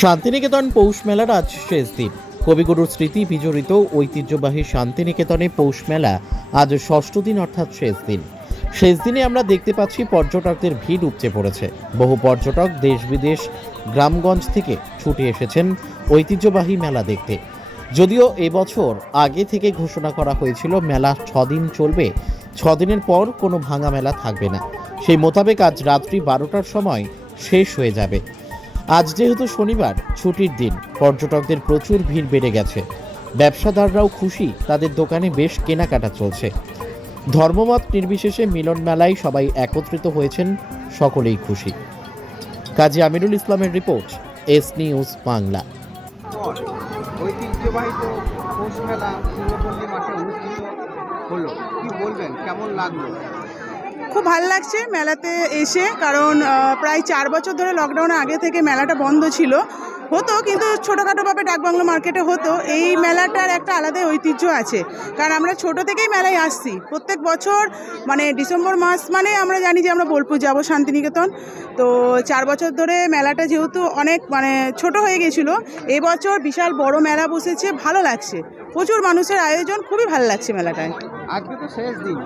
শান্তিনিকেতন পৌষ মেলার আজ শেষ দিন। কবিগুরুর স্মৃতি বিজড়িত ঐতিহ্যবাহী শান্তিনিকেতনে পৌষ মেলা আজ ষষ্ঠ দিন অর্থাৎ শেষ দিন। শেষ দিনে আমরা দেখতে পাচ্ছি পর্যটকদের ভিড় উপচে পড়েছে। বহু পর্যটক দেশ বিদেশ, গ্রামগঞ্জ থেকে ছুটে এসেছেন ঐতিহ্যবাহী মেলা দেখতে। যদিও এবছর আগে থেকে ঘোষণা করা হয়েছিল মেলা ছদিন চলবে, ছদিনের পর কোনো ভাঙা মেলা থাকবে না। সেই মোতাবেক আজ রাত্রি বারোটার সময় শেষ হয়ে যাবে। আজ যেহেতু শনিবার, ছুটির দিন, পর্যটকদের প্রচুর ভিড় বেড়ে গেছে। ব্যবসাদাররাও খুশি, তাদের দোকানে বেশ কেনাকাটা চলছে। ধর্মমত নির্বিশেষে মিলন মেলায় সবাই একত্রিত হয়েছেন, সকলেই খুশি। কাজী আমিরুল ইসলামের রিপোর্ট, এস নিউজ বাংলা। পর ঐতিহ্যবাহী তো পৌষ মেলা পূর্বপল্লী মাঠে অনুষ্ঠিত হলো। কি বলবেন? কেমন লাগল? খুব ভালো লাগছে মেলাতে এসে, কারণ প্রায় চার বছর ধরে লকডাউনের আগে থেকে মেলাটা বন্ধ ছিল। হতো কিন্তু ছোটোখাটোভাবে ডাকবাংলো মার্কেটে হতো। এই মেলাটার একটা আলাদা ঐতিহ্য আছে। কারণ আমরা ছোট থেকেই মেলায় আসছি। প্রত্যেক বছর মানে ডিসেম্বর মাস মানে আমরা জানি যে আমরা বোলপুর যাব শান্তিনিকেতন। তো চার বছর ধরে মেলাটা যেহেতু অনেক মানে ছোট হয়ে গেছিল এবছর বিশাল বড় মেলা বসেছে ভালো লাগছে। প্রচুর মানুষের আয়োজন খুবই ভালো লাগছে মেলাটায়। আজকে তো শেষ দিন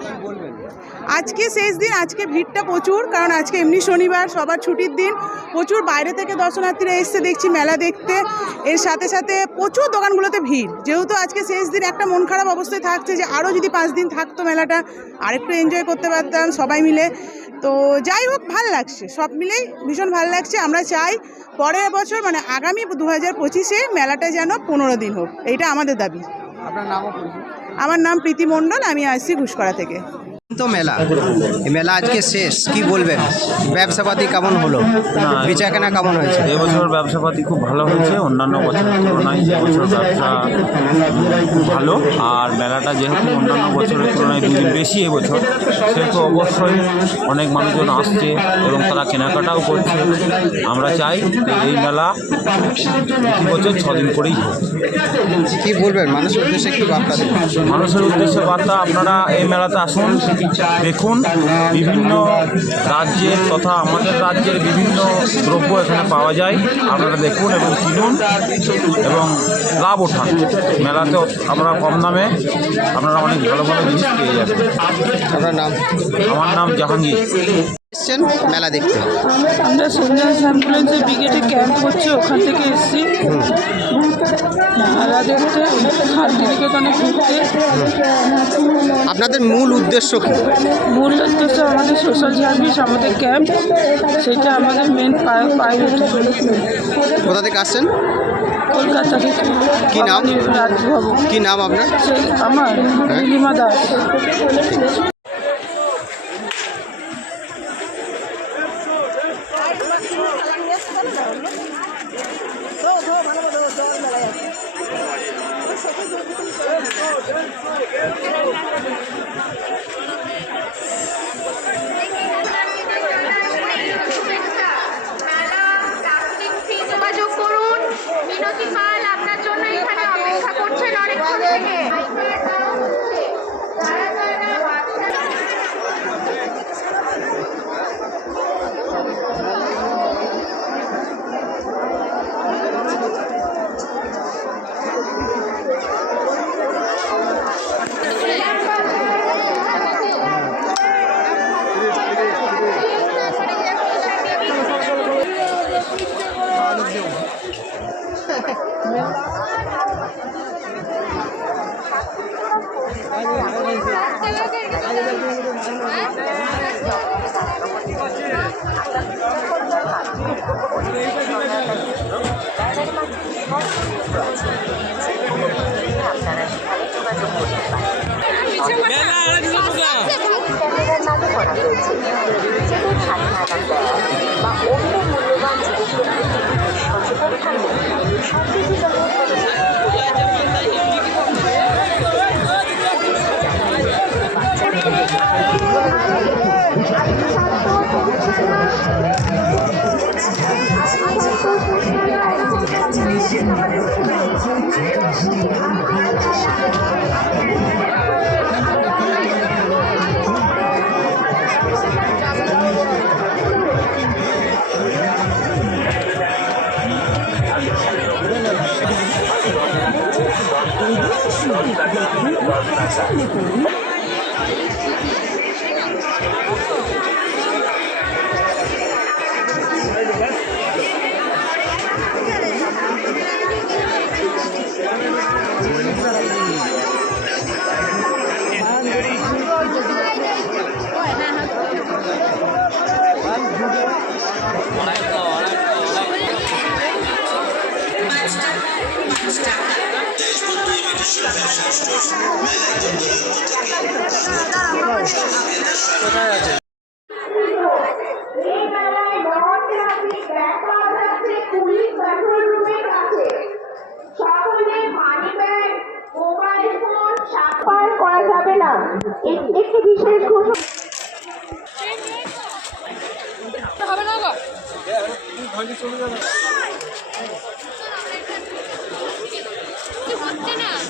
আজকে শেষ দিন আজকে ভিড়টা প্রচুর কারণ আজকে এমনি শনিবার সবার ছুটির দিন। প্রচুর বাইরে থেকে দর্শনার্থীরা এসছে দেখছি মেলা দেখতে এর সাথে সাথে প্রচুর দোকানগুলোতে ভিড়। যেহেতু আজকে শেষ দিন একটা মন খারাপ অবস্থায় থাকছে যে আরও যদি পাঁচ দিন থাকতো মেলাটা আরেকটু এনজয় করতে পারতাম সবাই মিলে। তো যাই হোক ভালো লাগছে। সব মিলেই ভীষণ ভালো লাগছে। আমরা চাই পরের বছর মানে আগামী দু হাজার পঁচিশে মেলাটা যেন পনেরো দিন হোক। এইটা আমাদের দাবি। আমার নাম প্রীতি মণ্ডল আমি আসছি ঘুষকরা থেকে। তো মেলা? মেলা আজকে শেষ কি বলবেন? ব্যবসাপাতি কেমন হলো? বেচা কেনা কেমন হয়েছে? এবছর ব্যবসাপাতি খুব ভালো হয়েছে অন্যান্য বছরের তুলনায় এবছর ব্যবসা ভালো আর মেলাটা যেহেতু অন্যান্য বছরের তুলনায় দুদিন বেশি এবছর সেহেতু অবশ্যই অনেক মানুষজন আসছে এবং তারা কেনাকাটাও করছে। আমরা চাই এই মেলা প্রতি বছর ছদিন করেই কি বলবেন? মানুষের উদ্দেশ্যে কি বার্তা মানুষের উদ্দেশ্যে বার্তা আপনারা এই মেলাতে আসুন দেখুন বিভিন্ন রাজ্যের তথা আমাদের রাজ্যের বিভিন্ন দ্রব্য এখানে পাওয়া যায়। আপনারা দেখুন এবং কিনুন এবং লাভ ওঠান। মেলাতে আমরা কম দামে আপনারা অনেক ভালো ভালো জিনিস পেয়ে যাবেন। আপনার নাম? আমার নাম জাহাঙ্গীর। এসছেন মেলা দেখতে। আমরা সঞ্জয় অ্যাম্বুলেন্সের ব্রিগেডে ক্যাম্প করছে ওখান থেকে এসেছি। মেলা দেখতে শান্তিনিকেতনে ঘুরতে। আপনাদের মূল উদ্দেশ্য কি? মূল উদ্দেশ্য আমাদের সোশ্যাল সার্ভিস আমাদের ক্যাম্প। সেটা আমাদের মেন প্রায়োরিটি কোথা থেকে আসছেন? কলকাতা থেকে। কি নাম? রাজভবন। কি নাম আপনার? আমার হ্যাঁ? নীলিমা দাস। সচেতন থাকলে শান্তিজীবনের কোনো 我렇게 같. কোথায় আছে করা যাবে না একটি বিশেষ ঘোষণা হবে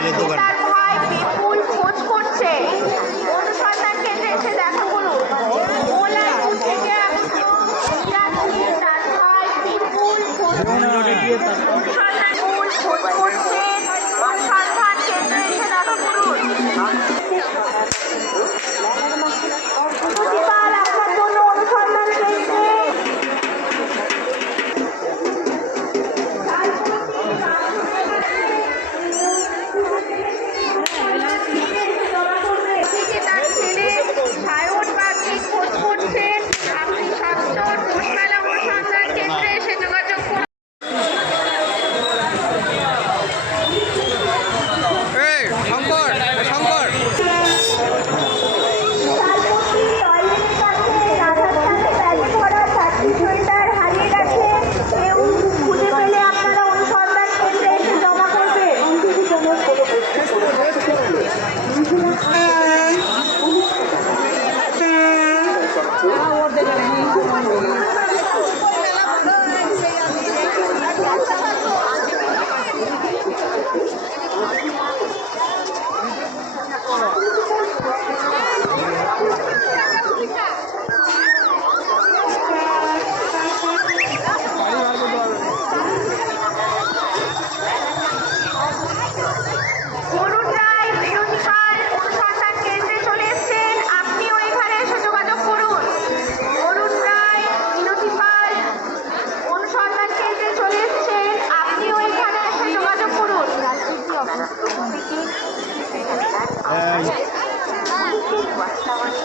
ありがとうございます。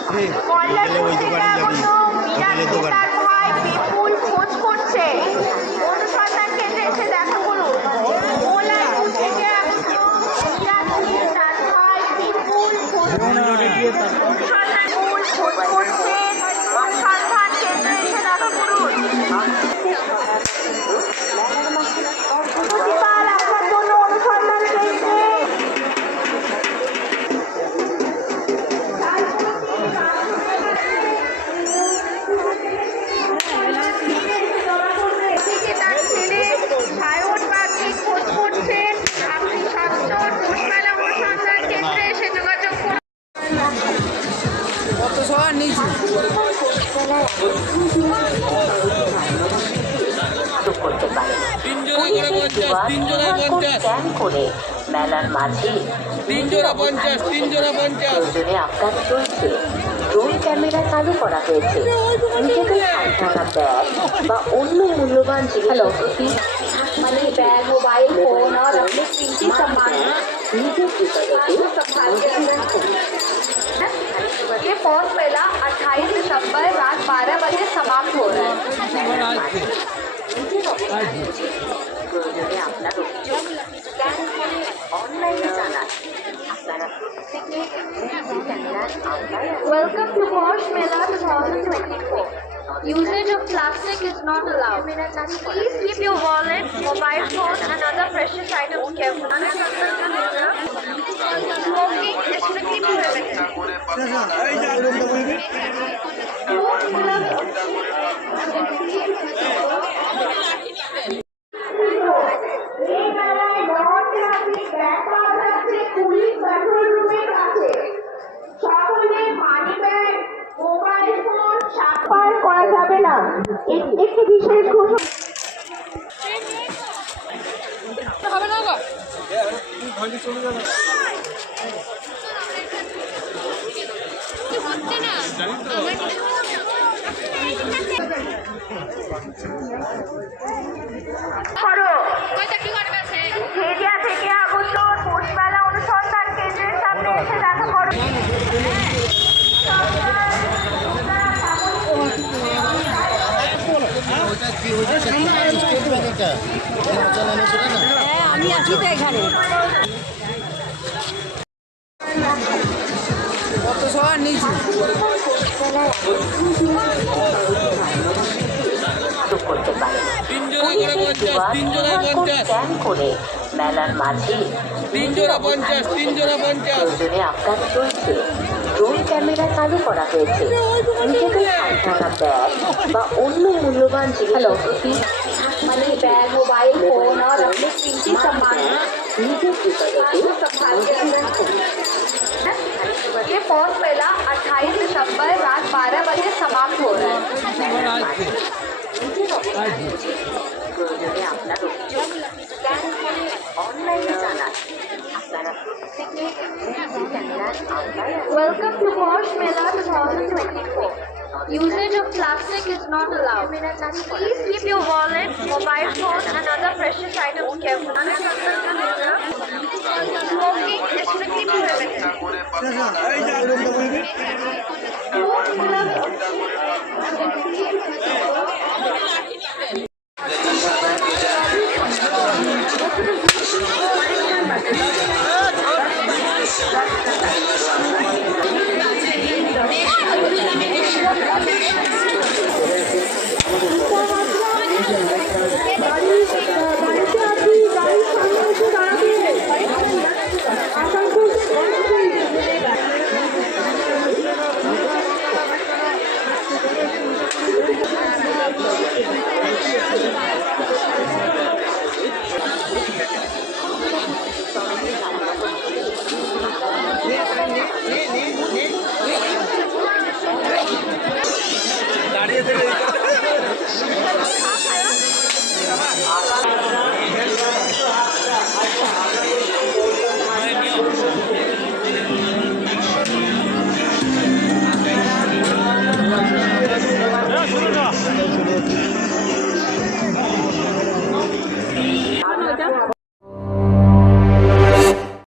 ওই দোকানে যাবি হোটেলের দোকানে। বিপুল খোঁজ করছে। অনুসন্ধান কেন্দ্রে এসে দেখা করুন মোলাইপুর থেকে আমি বিপুল খোঁজ স্ক্যান করে মেলার মাঝে প্রয়োজনে আপনার চলছে ড্রোন ক্যামেরা চালু করা হয়েছে নিজেদের সান্ত্বনা ব্যাগ বা অন্য মূল্যবান জিনিস मनी बैग मोबाइल फोन और अपने कीमती सामान নিজের को संभाल के रखें ये पौष मेला 28 दिसंबर रात 12 बजे समाप्त हो रहा है not allowed. Please keep your wallet, mobile phone, and other precious items carefully. Smoking is strictly prohibited. এই মেলায় নন ট্রাফিক দেখা যাচ্ছে পুলিশ কন্ট্রোল রুমের কাছে সকলে money bag mobile phone suffer করা যাবে না এ- একটি বিশেষ ঘোষণা করো। ভেদিয়া থেকে আগত পোষমেলা অনুসন্ধান কেন্দ্রের সামনে এসে দেখা করো। যোগ করতে পারেন পুলিশের কিউআর কোড স্ক্যান করে মেলার মাঝে প্রয়োজনে আপনার চলছে ড্রোন ক্যামেরা চালু করা হয়েছে নিজেদের সান্ত্বনা ব্যাগ বা অন্য মূল্যবান জিনিস मनी बैग मोबाइल फोन और अपने कीमती सामान নিজের को कोर्स मेला 28 दिसंबर रात 12 बजे समाप्त हो रहा है Welcome to Bosch Mela 2024. Usage of plastic is not allowed. Please keep your wallet, mobile phone and other precious items carefully. এই